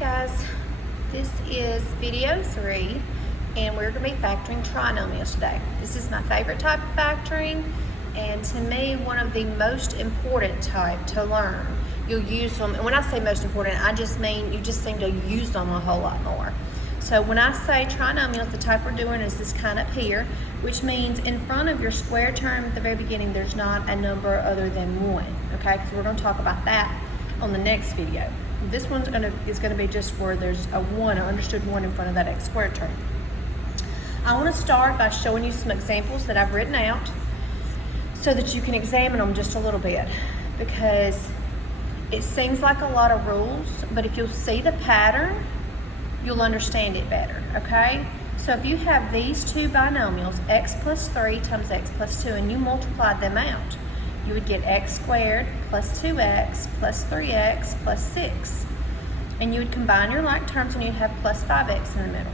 guys, this is video 3 and we're going to be factoring trinomials today. This is my favorite type of factoring and to me one of the most important type to learn. You'll use them, and when I say most important, I just mean you just seem to use them a whole lot more. So when I say trinomials, the type we're doing is this kind up here, which means in front of your square term at the very beginning there's not a number other than 1, okay? Because we're going to talk about that on the next video. This one's is going to be just where there's a 1, an understood 1 in front of that x squared term. I want to start by showing you some examples that I've written out so that you can examine them just a little bit, because it seems like a lot of rules, but if you'll see the pattern, you'll understand it better, okay? So if you have these two binomials, x plus 3 times x plus 2, and you multiplied them out, you would get x squared plus 2x plus 3x plus 6. And you would combine your like terms and you'd have plus 5x in the middle.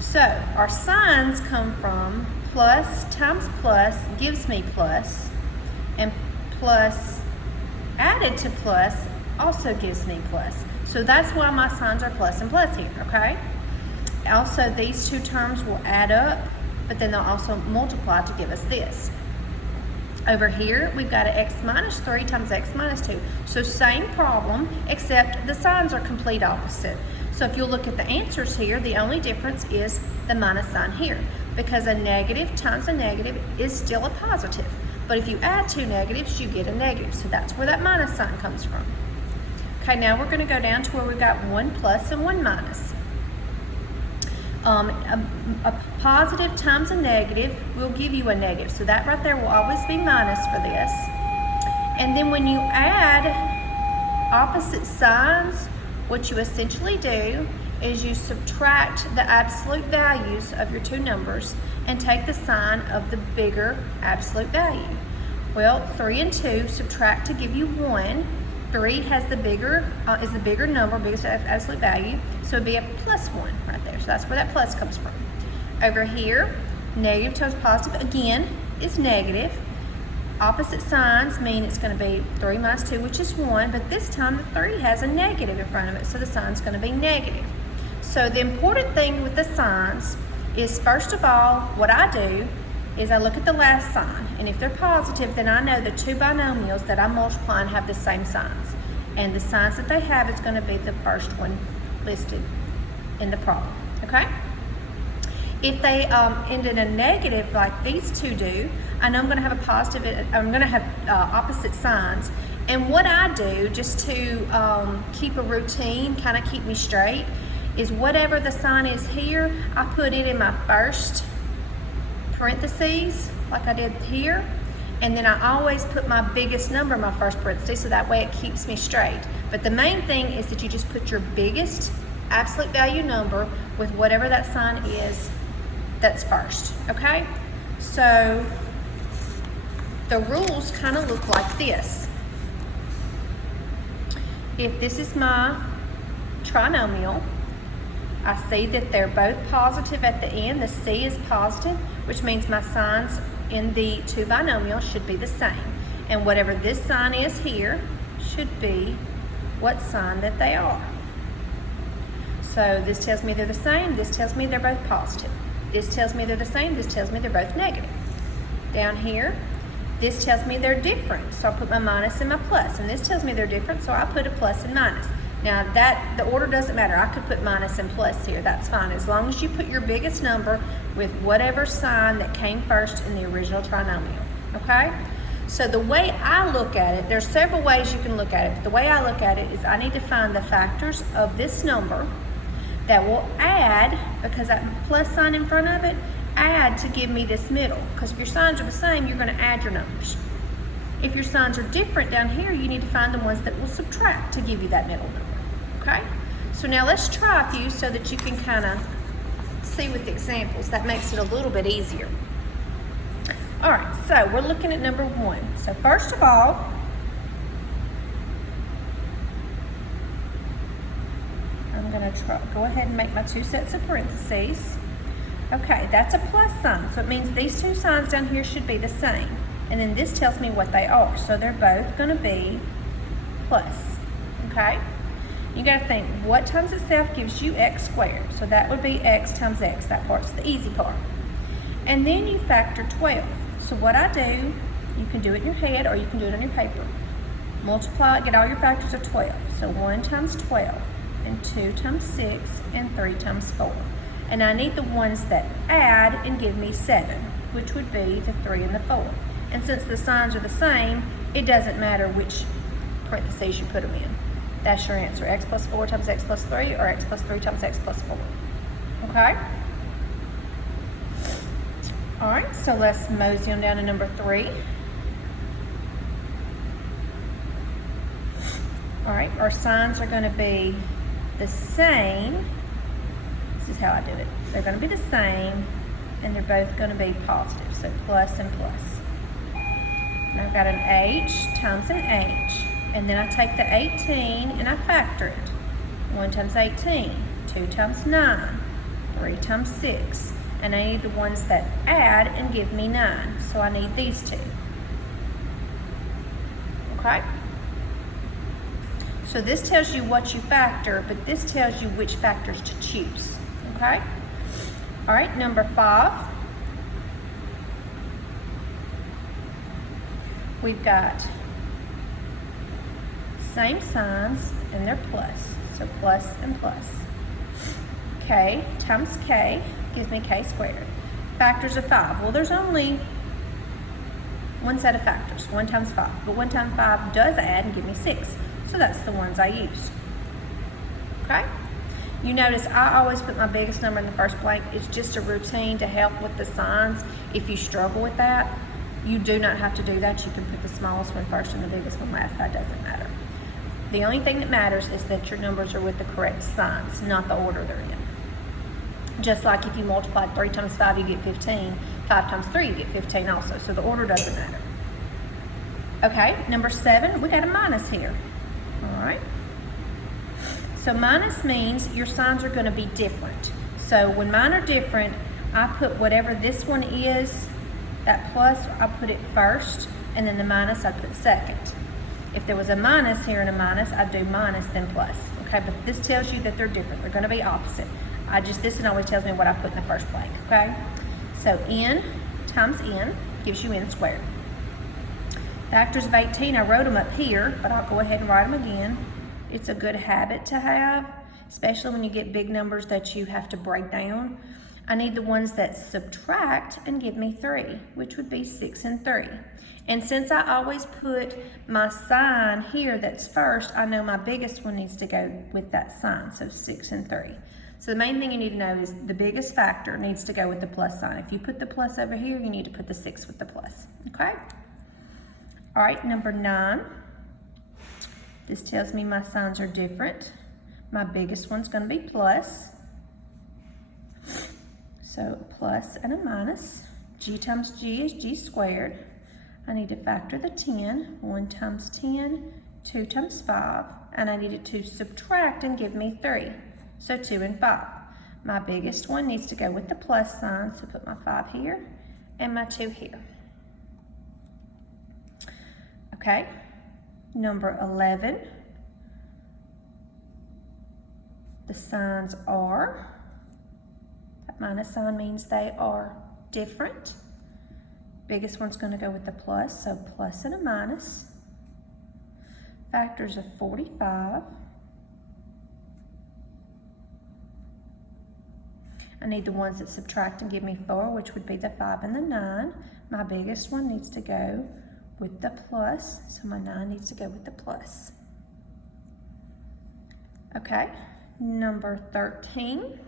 So our signs come from plus times plus gives me plus, and plus added to plus also gives me plus. So that's why my signs are plus and plus here, okay? Also, these two terms will add up, but then they'll also multiply to give us this. Over here, we've got an x minus 3 times x minus 2. So same problem, except the signs are complete opposite. So if you look at the answers here, the only difference is the minus sign here, because a negative times a negative is still a positive. But if you add two negatives, you get a negative. So that's where that minus sign comes from. Okay, now we're going to go down to where we've got 1 plus and 1 minus. A positive times a negative will give you a negative. So that right there will always be minus for this. And then when you add opposite signs, what you essentially do is you subtract the absolute values of your two numbers and take the sign of the bigger absolute value. Well, 3 and 2 subtract to give you 1. 3 has the bigger is the bigger number, biggest absolute value, so it'd be a plus 1 right there. So that's where that plus comes from. Over here, negative times positive again is negative. Opposite signs mean it's going to be 3 minus 2, which is 1, but this time the 3 has a negative in front of it, so the sign's going to be negative. So the important thing with the signs is, first of all, what I do is I look at the last sign, and if they're positive, then I know the two binomials that I'm multiplying have the same signs, and the signs that they have is going to be the first one listed in the problem, okay? If they end in a negative like these two do, I know I'm going to have a positive, I'm going to have opposite signs, and what I do just to keep a routine, kind of keep me straight, is whatever the sign is here, I put it in my first parentheses like I did here, and then I always put my biggest number in my first parentheses, so that way it keeps me straight. But the main thing is that you just put your biggest absolute value number with whatever that sign is that's first, okay? So the rules kind of look like this. If this is my trinomial, I see that they're both positive at the end. The C is positive, which means my signs in the two binomials should be the same. And whatever this sign is here should be what sign that they are. So this tells me they're the same. This tells me they're both positive. This tells me they're the same. This tells me they're both negative. Down here, this tells me they're different. So I put my minus and my plus. And this tells me they're different, so I put a plus and minus. Now the order doesn't matter. I could put minus and plus here, that's fine, as long as you put your biggest number with whatever sign that came first in the original trinomial, okay? So the way I look at it, there's several ways you can look at it, but the way I look at it is I need to find the factors of this number that will add, because that plus sign in front of it, add to give me this middle, because if your signs are the same, you're going to add your numbers. If your signs are different down here, you need to find the ones that will subtract to give you that middle number. Okay? So now let's try a few so that you can kind of see with the examples. That makes it a little bit easier. All right, so we're looking at number 1. So first of all, I'm going to go ahead and make my 2 sets of parentheses. Okay, that's a plus sign, so it means these two signs down here should be the same. And then this tells me what they are. So they're both going to be plus, okay? You got to think, what times itself gives you x squared? So that would be x times x. That part's the easy part. And then you factor 12. So what I do, you can do it in your head or you can do it on your paper. Multiply, get all your factors of 12. So 1 times 12, and 2 times 6, and 3 times 4. And I need the ones that add and give me 7, which would be the 3 and the 4. And since the signs are the same, it doesn't matter which parentheses you put them in. That's your answer, x plus 4 times x plus 3, or x plus 3 times x plus 4. Okay? All right, so let's mosey on down to number 3. All right, our signs are going to be the same. This is how I do it. They're going to be the same, and they're both going to be positive, so plus and plus. And I've got an h times an h, and then I take the 18 and I factor it. 1 times 18, 2 times 9, 3 times 6, and I need the ones that add and give me 9, so I need these two. Okay? So this tells you what you factor, but this tells you which factors to choose, okay? All right, number 5. We've got same signs and they're plus, so plus and plus. K times K gives me K squared. Factors of 5, well there's only one set of factors, 1 times 5, but 1 times 5 does add and give me 6. So that's the ones I use. Okay? You notice I always put my biggest number in the first blank. It's just a routine to help with the signs. If you struggle with that, you do not have to do that. You can put the smallest one first and the biggest one last. That doesn't matter. The only thing that matters is that your numbers are with the correct signs, not the order they're in. Just like if you multiply 3 times 5, you get 15. 5 times 3, you get 15 also. So the order doesn't matter. Okay, number 7, we got a minus here. All right. So minus means your signs are going to be different. So when mine are different, I put whatever this one is, that plus, I put it first, and then the minus I put second. If there was a minus here and a minus, I'd do minus then plus. Okay, but this tells you that they're different. They're going to be opposite. This one always tells me what I put in the first blank. Okay, so n times n gives you n squared. Factors of 18, I wrote them up here, but I'll go ahead and write them again. It's a good habit to have, especially when you get big numbers that you have to break down. I need the ones that subtract and give me 3, which would be 6 and 3. And since I always put my sign here that's first, I know my biggest one needs to go with that sign, so 6 and 3. So the main thing you need to know is the biggest factor needs to go with the plus sign. If you put the plus over here, you need to put the 6 with the plus, okay? All right, number 9. This tells me my signs are different. My biggest one's going to be plus. So plus and a minus. G times G is G squared. I need to factor the 10. 1 times 10, 2 times 5. And I needed to subtract and give me 3. So 2 and 5. My biggest one needs to go with the plus sign. So put my 5 here and my 2 here. Okay, number 11, the signs are, that minus sign means they are different. Biggest one's going to go with the plus, so plus and a minus. Factors of 45. I need the ones that subtract and give me 4, which would be the 5 and the 9. My biggest one needs to go with the plus, so my 9 needs to go with the plus. Okay, number 13.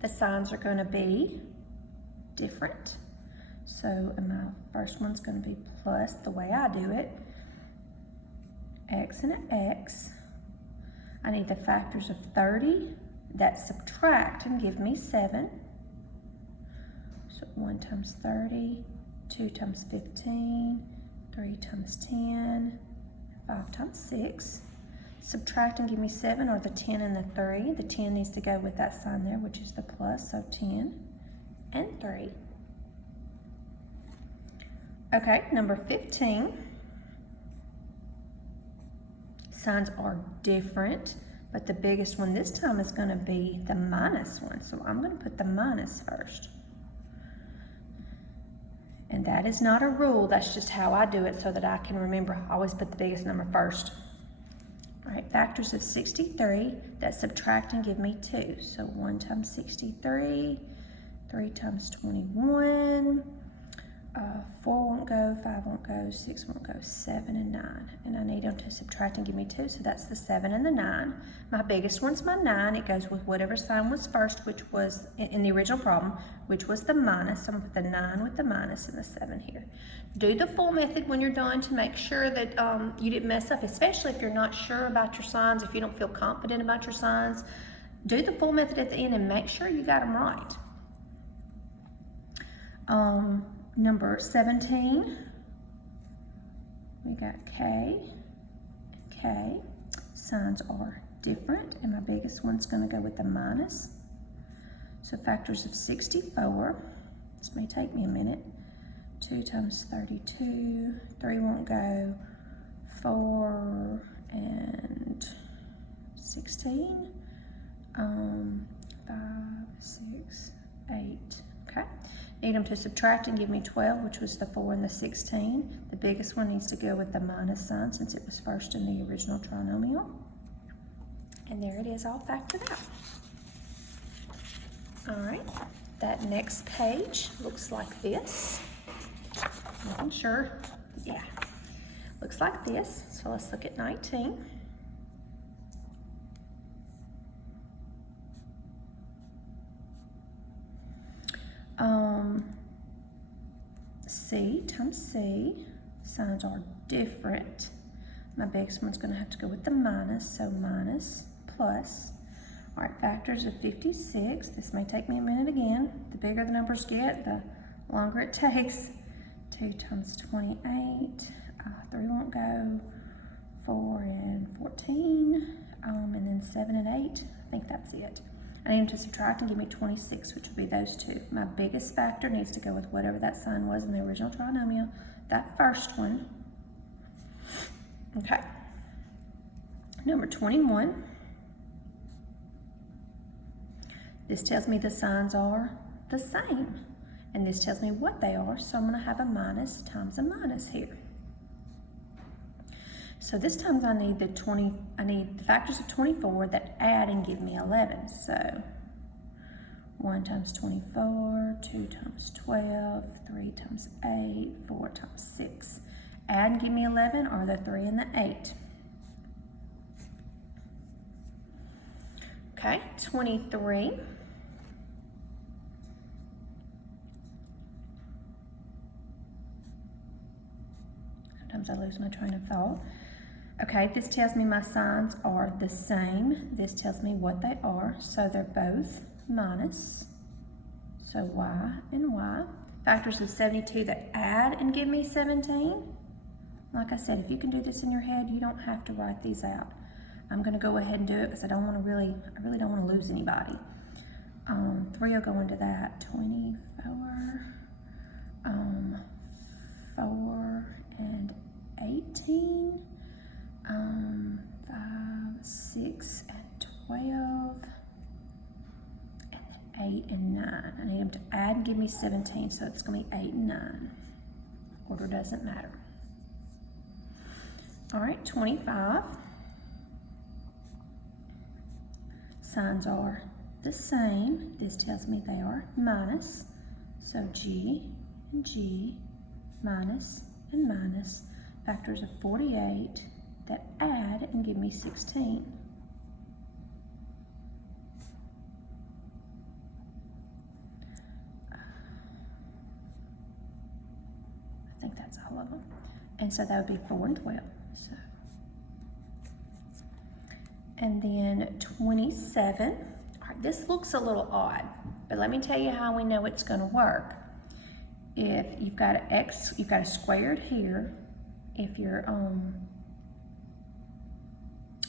The signs are going to be different. So my first one's going to be plus the way I do it. X and an X. I need the factors of 30 that subtract and give me 7. So 1 times 30, 2 times 15, 3 times 10, 5 times 6. Subtract and give me 7, or the 10 and the 3. The 10 needs to go with that sign there, which is the plus, so 10 and 3. Okay, number 15. Signs are different, but the biggest one this time is going to be the minus one. So I'm going to put the minus first. And that is not a rule, that's just how I do it so that I can remember. I always put the biggest number first. All right, factors of 63 that subtract and give me 2. So 1 times 63, 3 times 21, 4 won't go, 5 won't go, 6 won't go, 7 and 9. And I need them to subtract and give me 2, so that's the 7 and the 9. My biggest one's my 9. It goes with whatever sign was first, which was in the original problem, which was the minus. So I'm going to put the 9 with the minus and the 7 here. Do the full method when you're done to make sure that you didn't mess up, especially if you're not sure about your signs, if you don't feel confident about your signs. Do the full method at the end and make sure you got them right. Number 17, we got K and K. Signs are different, and my biggest one's going to go with the minus. So factors of 64, this may take me a minute. 2 times 32, 3 won't go, 4 and 16, 5, 6, 8, okay. Need them to subtract and give me 12, which was the 4 and the 16. The biggest one needs to go with the minus sign since it was first in the original trinomial. And there it is, all factored out. All right, that next page looks like this. I'm sure, yeah, looks like this. So let's look at 19. C times C, signs are different. My biggest one's going to have to go with the minus, so minus, plus. All right, factors of 56. This may take me a minute again. The bigger the numbers get, the longer it takes. 2 times 28, 3 won't go, 4 and 14, and then 7 and 8. I think that's it. I need them to subtract and give me 26, which would be those two. My biggest factor needs to go with whatever that sign was in the original trinomial, that first one. Okay. Number 21. This tells me the signs are the same. And this tells me what they are, so I'm going to have a minus times a minus here. So this time I need the factors of 24 that add and give me 11. So 1 times 24, 2 times 12, 3 times 8, 4 times 6. Add and give me 11 are the 3 and the 8. Okay, 23. Sometimes I lose my train of thought. Okay, this tells me my signs are the same. This tells me what they are. So they're both minus. So y and y. Factors of 72 that add and give me 17. Like I said, if you can do this in your head, you don't have to write these out. I'm going to go ahead and do it because I really don't want to lose anybody. 3 will go into that. 24, 4 and 18. 5, 6, and 12, and then 8 and 9. I need them to add and give me 17, so it's going to be 8 and 9. Order doesn't matter. All right, 25. Signs are the same. This tells me they are minus, so G and G, minus and minus. Factors of 48 that add and give me 16. I think that's all of them. And so that would be 4 and 12. So. And then 27. All right, this looks a little odd, but let me tell you how we know it's going to work. If you've got an x, you've got a squared here. If your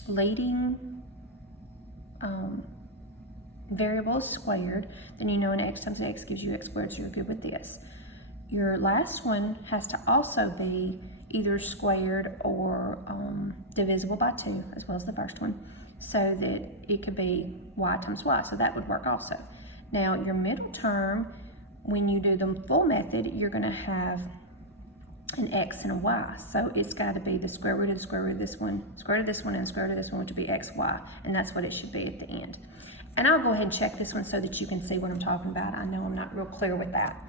leading variable is squared, then you know an x times x gives you x squared, so you're good with this. Your last one has to also be either squared or divisible by 2, as well as the first one, so that it could be y times y, so that would work also. Now your middle term, when you do the full method, you're going to have an x and a y, so it's got to be the square root of the square root of this one, square root of this one, and the square root of this one, which would be xy, and that's what it should be at the end. And I'll go ahead and check this one so that you can see what I'm talking about. I know I'm not real clear with that.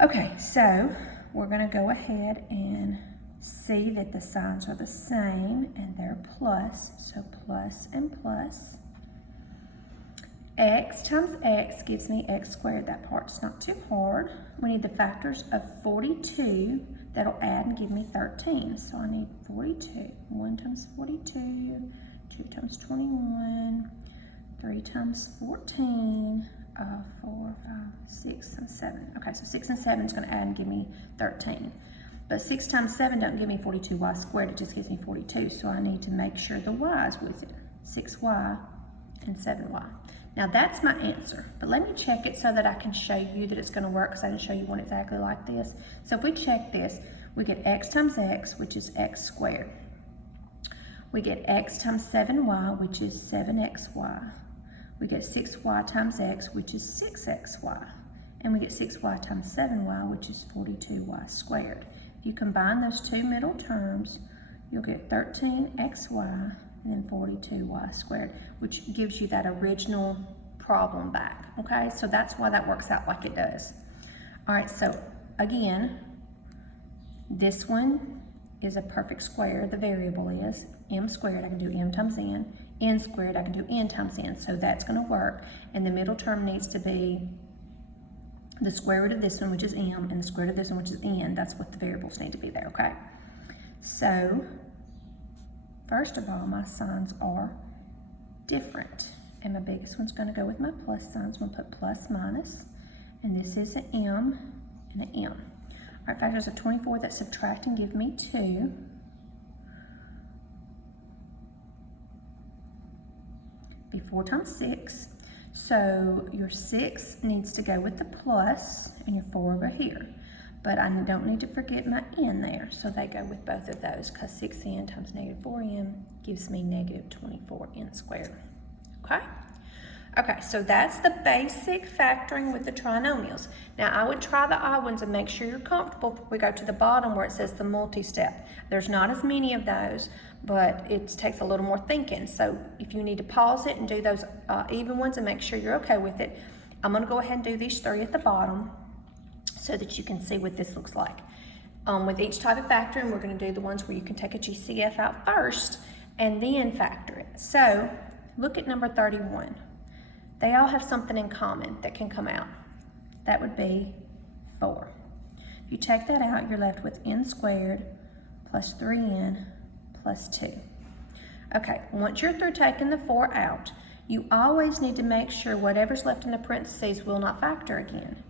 Okay, so we're going to go ahead and see that the signs are the same and they're plus, so plus and plus. X times x gives me x squared. That part's not too hard. We need the factors of 42 that'll add and give me 13. So I need 42. 1 times 42, 2 times 21, 3 times 14, 4, 5, 6, and 7. Okay, so 6 and 7 is going to add and give me 13. But 6 times 7 doesn't give me 42y squared, it just gives me 42. So I need to make sure the y is with it. 6y and 7y. Now that's my answer, but let me check it so that I can show you that it's going to work, because I didn't show you one exactly like this. So if we check this, we get x times x, which is x squared. We get x times 7y, which is 7xy. We get 6y times x, which is 6xy. And we get 6y times 7y, which is 42y squared. If you combine those two middle terms, you'll get 13xy and then 42y squared, which gives you that original problem back, okay? So that's why that works out like it does. All right, so again, this one is a perfect square. The variable is m squared. I can do m times n squared, I can do n times n, so that's gonna work. And the middle term needs to be the square root of this one, which is m, and the square root of this one, which is n. That's what the variables need to be there, okay? So, first of all, my signs are different. And my biggest one's going to go with my plus signs. I'm going to put plus minus. And this is an m and an m. All right, factors of 24 that subtract and give me 2. Be 4 times 6. So your 6 needs to go with the plus and your 4 over here. But I don't need to forget my n there, so they go with both of those, because 6n times negative 4n gives me negative 24n squared. Okay? Okay, so that's the basic factoring with the trinomials. Now, I would try the odd ones and make sure you're comfortable before we go to the bottom where it says the multi-step. There's not as many of those, but it takes a little more thinking. So if you need to pause it and do those even ones and make sure you're okay with it, I'm going to go ahead and do these 3 at the bottom, so that you can see what this looks like. With each type of factoring, we're going to do the ones where you can take a GCF out first and then factor it. So look at number 31. They all have something in common that can come out. That would be 4. If you take that out, you're left with n squared plus 3n plus 2. Okay, once you're through taking the 4 out, you always need to make sure whatever's left in the parentheses will not factor again.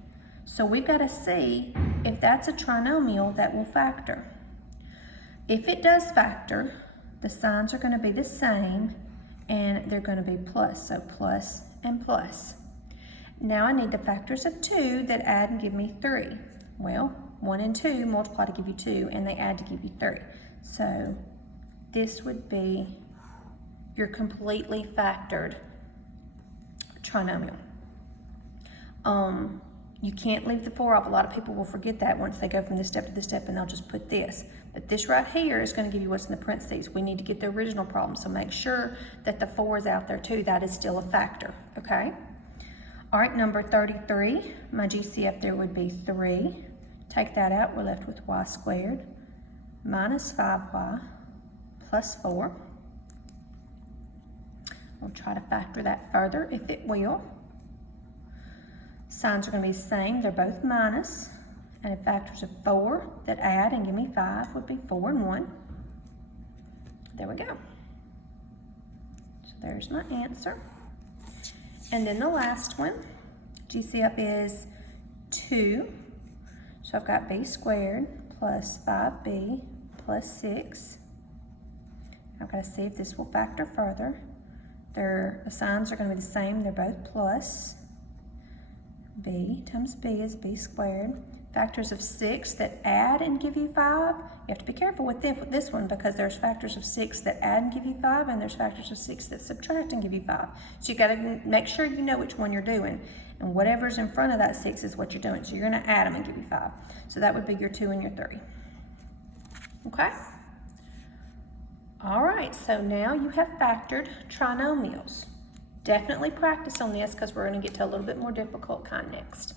So we've got to see if that's a trinomial that will factor. If it does factor, the signs are going to be the same and they're going to be plus, so plus and plus. Now I need the factors of 2 that add and give me 3. Well, 1 and 2 multiply to give you 2 and they add to give you 3. So this would be your completely factored trinomial. You can't leave the 4 off. A lot of people will forget that once they go from this step to this step and they'll just put this. But this right here is going to give you what's in the parentheses. We need to get the original problem, so make sure that the 4 is out there too. That is still a factor, okay? All right, number 33, my GCF there would be 3. Take that out, we're left with y squared minus 5y plus 4. We'll try to factor that further if it will. Signs are going to be the same. They're both minus. And the factors of 4 that add and give me 5 would be 4 and 1. There we go. So there's my answer. And then the last one, GCF is 2. So I've got b squared plus 5b plus 6. I've got to see if this will factor further. The signs are going to be the same. They're both plus. B times b is b squared. factors of 6 that add and give you 5. You have to be careful with this one because there's factors of 6 that add and give you 5, and there's factors of 6 that subtract and give you 5. So you got to make sure you know which one you're doing, and whatever's in front of that 6 is what you're doing. So you're going to add them and give you 5. So that would be your 2 and your 3. Okay? All right, so now you have factored trinomials. Definitely practice on this because we're going to get to a little bit more difficult kind next.